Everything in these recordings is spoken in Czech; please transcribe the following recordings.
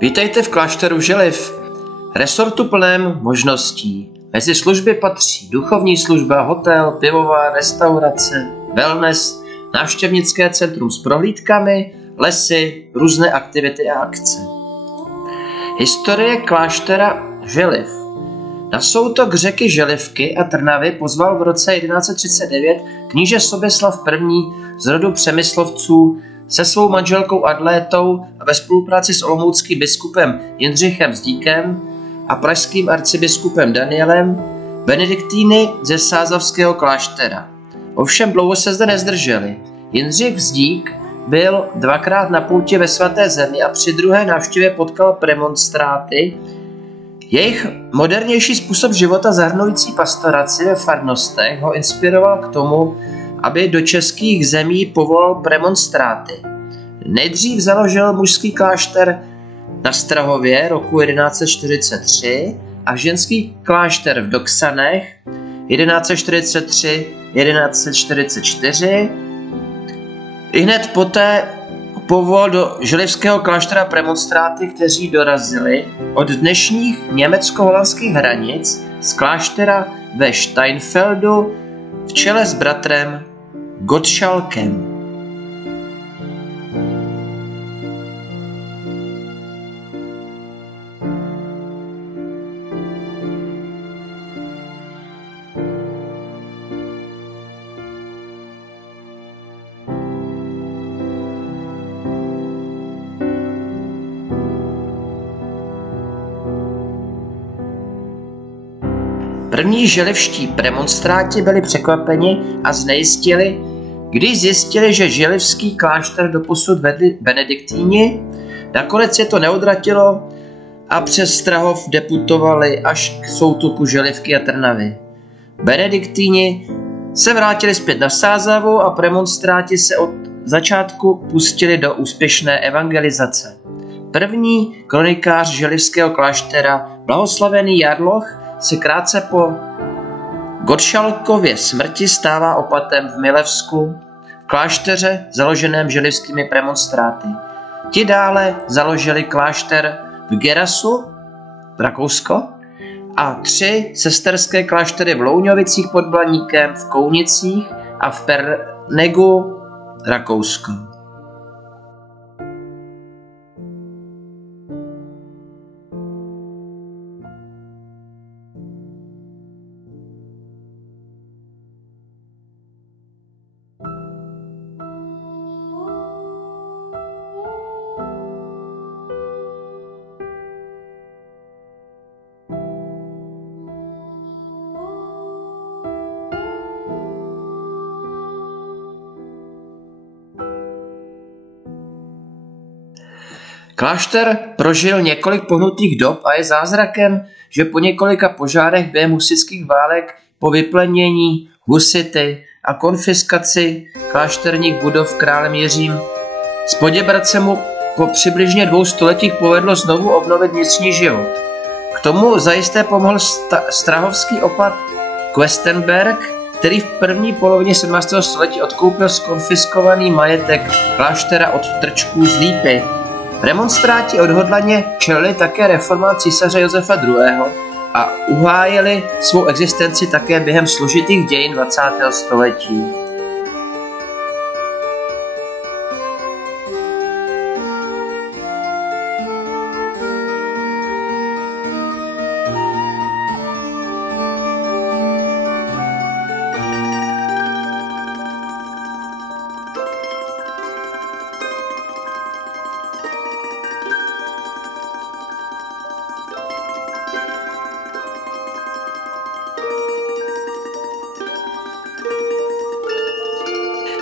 Vítejte v klášteru Želiv, resortu plném možností. Mezi služby patří duchovní služba, hotel, pivovar, restaurace, wellness, návštěvnické centrum s prohlídkami, lesy, různé aktivity a akce. Historie kláštera Želiv. Na soutok řeky Želivky a Trnavy pozval v roce 1139 kníže Soběslav I. z rodu Přemyslovců se svou manželkou Adlétou a ve spolupráci s olomouckým biskupem Jindřichem Zdíkem a pražským arcibiskupem Danielem benediktíny ze Sázavského kláštera. Ovšem dlouho se zde nezdrželi. Jindřich Zdík byl dvakrát na pouti ve Svaté zemi a při druhé návštěvě potkal premonstráty. Jejich modernější způsob života zahrnující pastoraci ve farnostech ho inspiroval k tomu, aby do českých zemí povolal premonstráty. Nejdřív založil mužský klášter na Strahově roku 1143 a ženský klášter v Doksanech 1143-1144. Ihned poté povolal do želivského kláštera premonstráty, kteří dorazili od dnešních německo-holandských hranic z kláštera ve Steinfeldu v čele s bratrem Gottschalkem. První želivští premonstráti byli překvapeni a znejistili, když zjistili, že želivský klášter doposud vedli benediktíni. Nakonec je to neodratilo a přes Strahov deputovali až k soutoku Želivky a Trnavy. Benediktíni se vrátili zpět na Sázavu a premonstráti se od začátku pustili do úspěšné evangelizace. První kronikář želivského kláštera, blahoslavený Jarloch, se krátce po Gottschalkově smrti stává opatem v Milevsku, v klášteře založeném želivskými premonstráty. Ti dále založili klášter v Gerasu, Rakousko, a 3 sesterské kláštery v Louňovicích pod Blaníkem, v Kounicích a v Pernegu, Rakousko. Klášter prožil několik pohnutých dob a je zázrakem, že po několika požárech během husitských válek, po vyplenění husity a konfiskaci klášterních budov králem Jiřím z Poděbrad se mu po přibližně 2 stoletích povedlo znovu obnovit vnitřní život. K tomu zajisté pomohl strahovský opat Questenberg, který v první polovině 17. století odkoupil skonfiskovaný majetek kláštera od Trčků z Lípy. Remonstráti odhodlaně čelili také reformám císaře Josefa II. A uhájili svou existenci také během složitých dějin 20. století.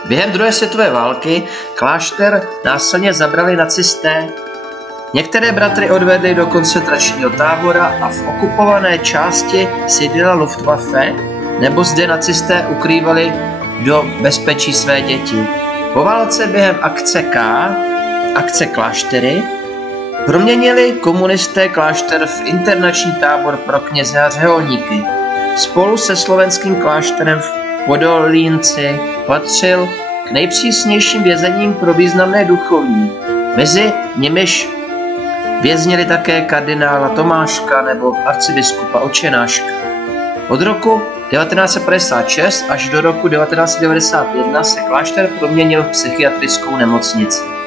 Během druhé světové války klášter násilně zabrali nacisté. Některé bratry odvedli do koncentračního tábora a v okupované části sídlila Luftwaffe, nebo zde nacisté ukrývali do bezpečí své děti. Po válce během akce Kláštery, proměnili komunisté klášter v internační tábor pro kněze a řeholníky. Spolu se slovenským klášterem v Podolínci patřil k nejpřísnějším vězením pro významné duchovní. Mezi nimiž věznili také kardinála Tomáška nebo arcibiskupa Očenáška. Od roku 1956 až do roku 1991 se klášter proměnil v psychiatrickou nemocnici.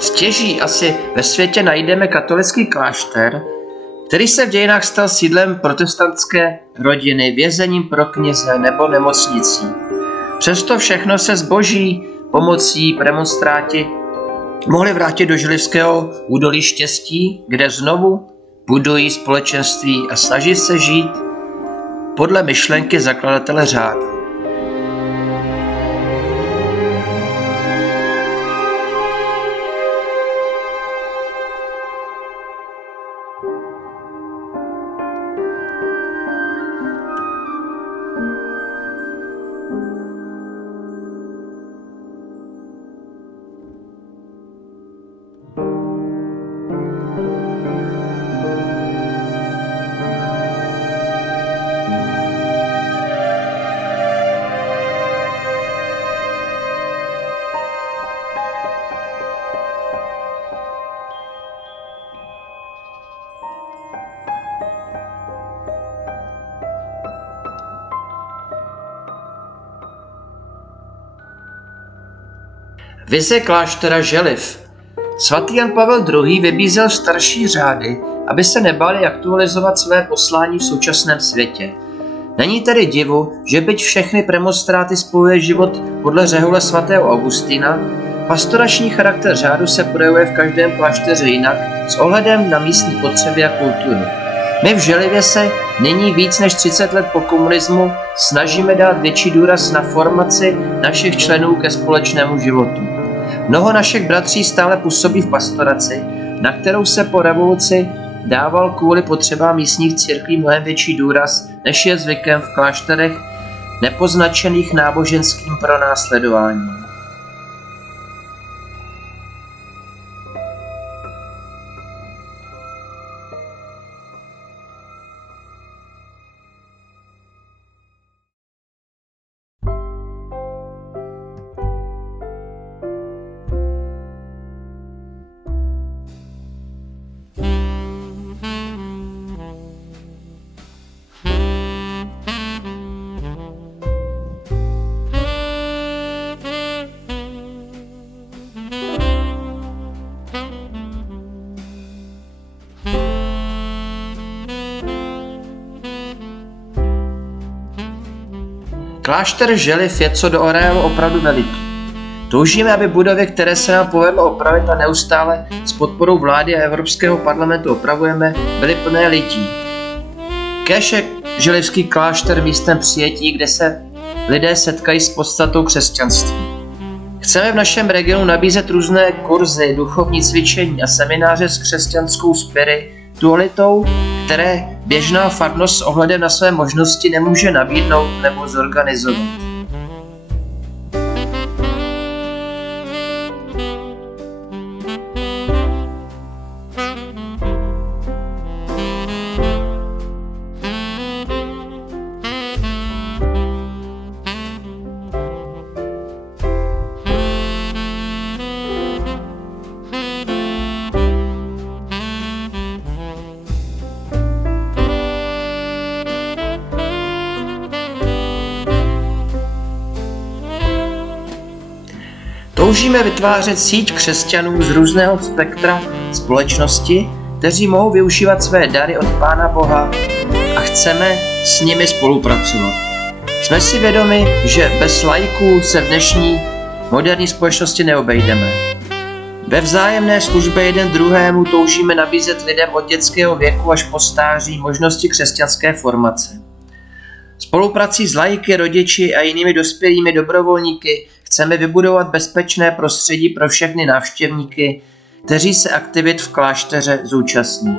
Stěží asi ve světě najdeme katolický klášter, který se v dějinách stal sídlem protestantské rodiny, vězením pro kněze nebo nemocnicí. Přesto všechno se s boží pomocí premonstráti mohli vrátit do Želivského údolí štěstí, kde znovu budují společenství a snaží se žít podle myšlenky zakladatele řádu. Vize kláštera Želiv. Svatý Jan Pavel II. Vybízel starší řády, aby se nebáli aktualizovat své poslání v současném světě. Není tedy divu, že byť všechny premonstráty spojuje život podle řehule svatého Augustína, pastorační charakter řádu se projevuje v každém klášteře jinak s ohledem na místní potřeby a kulturu. My v Želivě se nyní víc než 30 let po komunismu snažíme dát větší důraz na formaci našich členů ke společnému životu. Mnoho našich bratří stále působí v pastoraci, na kterou se po revoluci dával kvůli potřebám místních církví mnohem větší důraz, než je zvykem v klášterech nepoznačených náboženským pronásledováním. Klášter Želiv je co do areálu opravdu veliký. Toužíme, aby budovy, které se nám povedlo opravit a neustále s podporou vlády a Evropského parlamentu opravujeme, byly plné lidí. Kéž je Želivský klášter místem přijetí, kde se lidé setkají s podstatou křesťanství. Chceme v našem regionu nabízet různé kurzy, duchovní cvičení a semináře s křesťanskou spiritualitou, které běžná farnost s ohledem na své možnosti nemůže nabídnout nebo zorganizovat. Toužíme vytvářet síť křesťanů z různého spektra společnosti, kteří mohou využívat své dary od Pána Boha a chceme s nimi spolupracovat. Jsme si vědomi, že bez laiků se v dnešní moderní společnosti neobejdeme. Ve vzájemné službě jeden druhému toužíme nabízet lidem od dětského věku až po stáří možnosti křesťanské formace. Spoluprací s laiky, rodiči a jinými dospělými dobrovolníky chceme vybudovat bezpečné prostředí pro všechny návštěvníky, kteří se aktivit v klášteře zúčastní.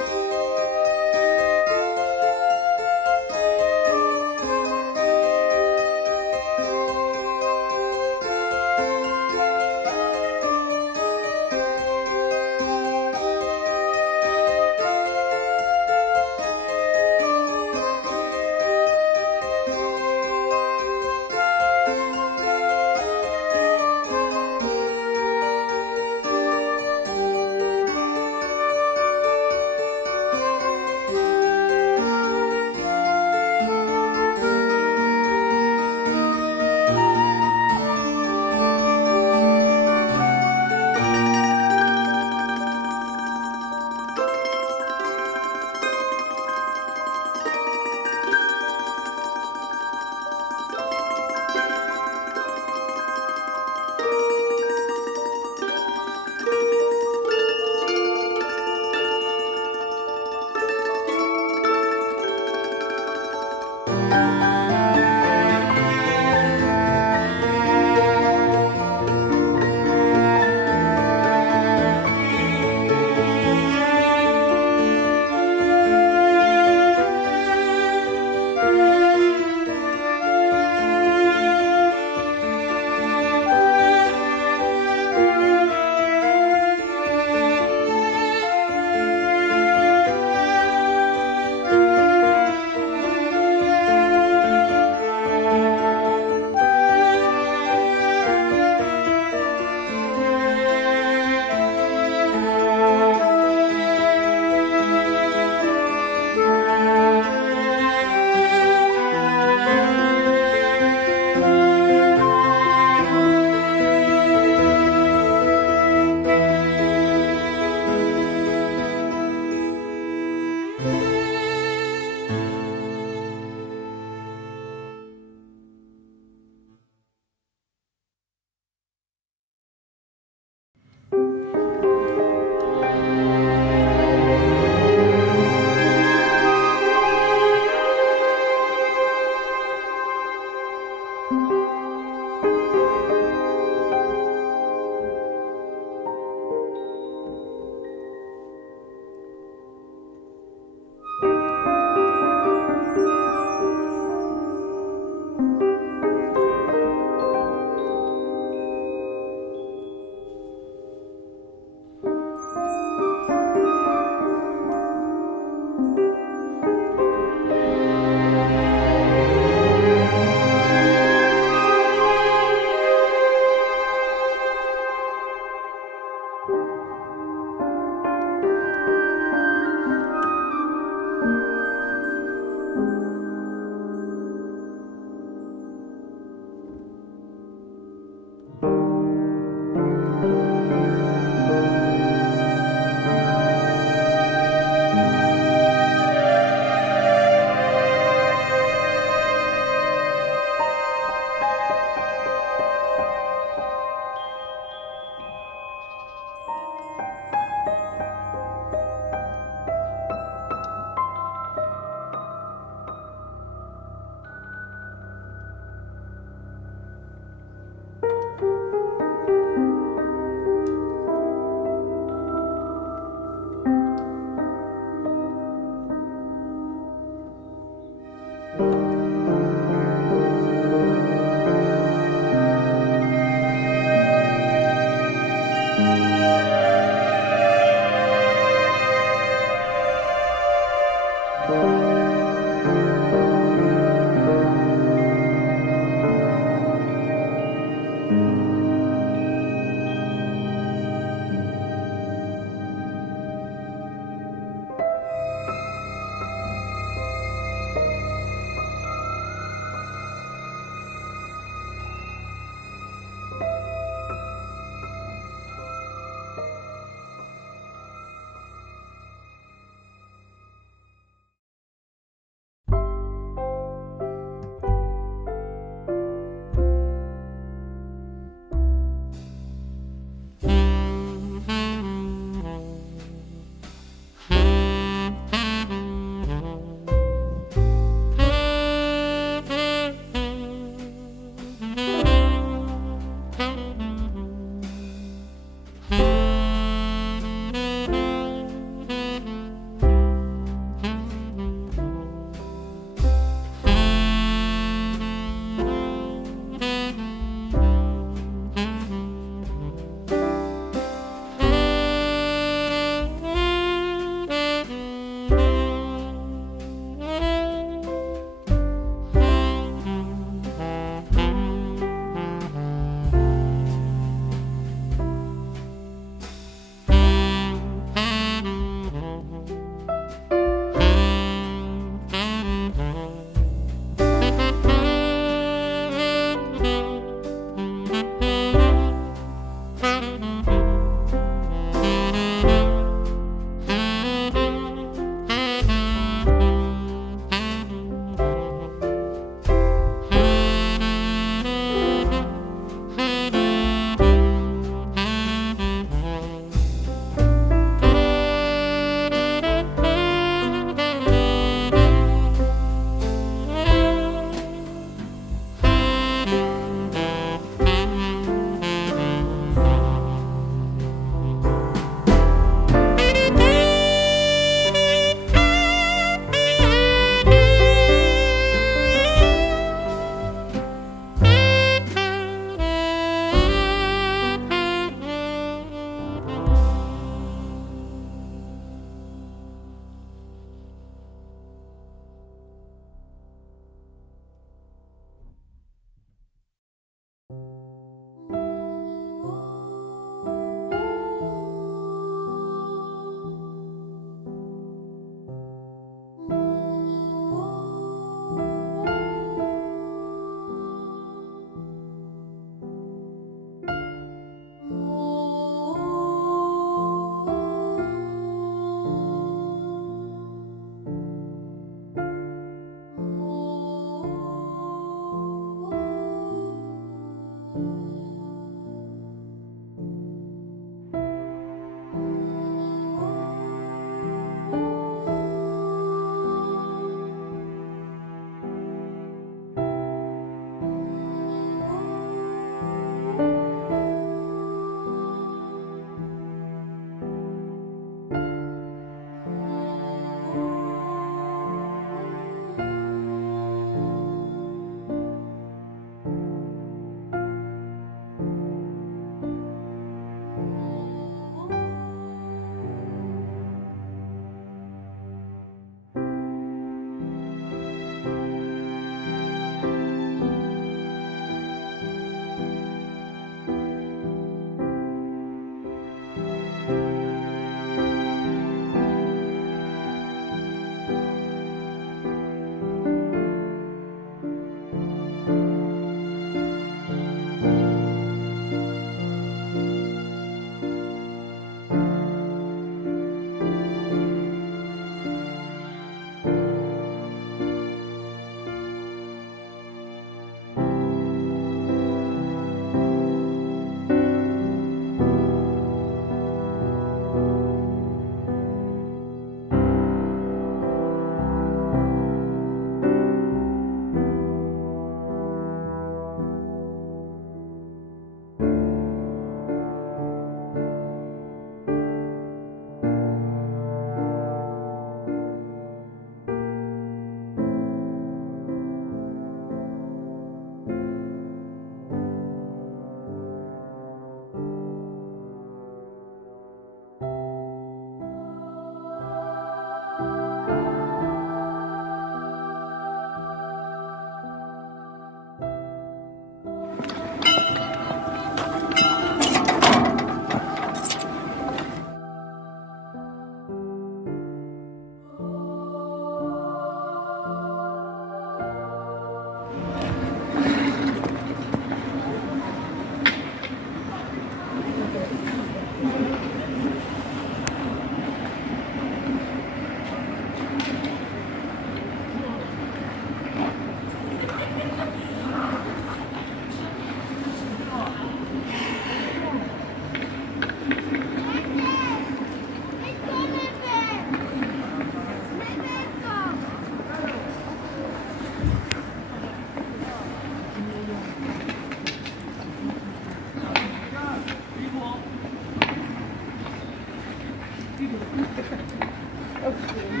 Okay.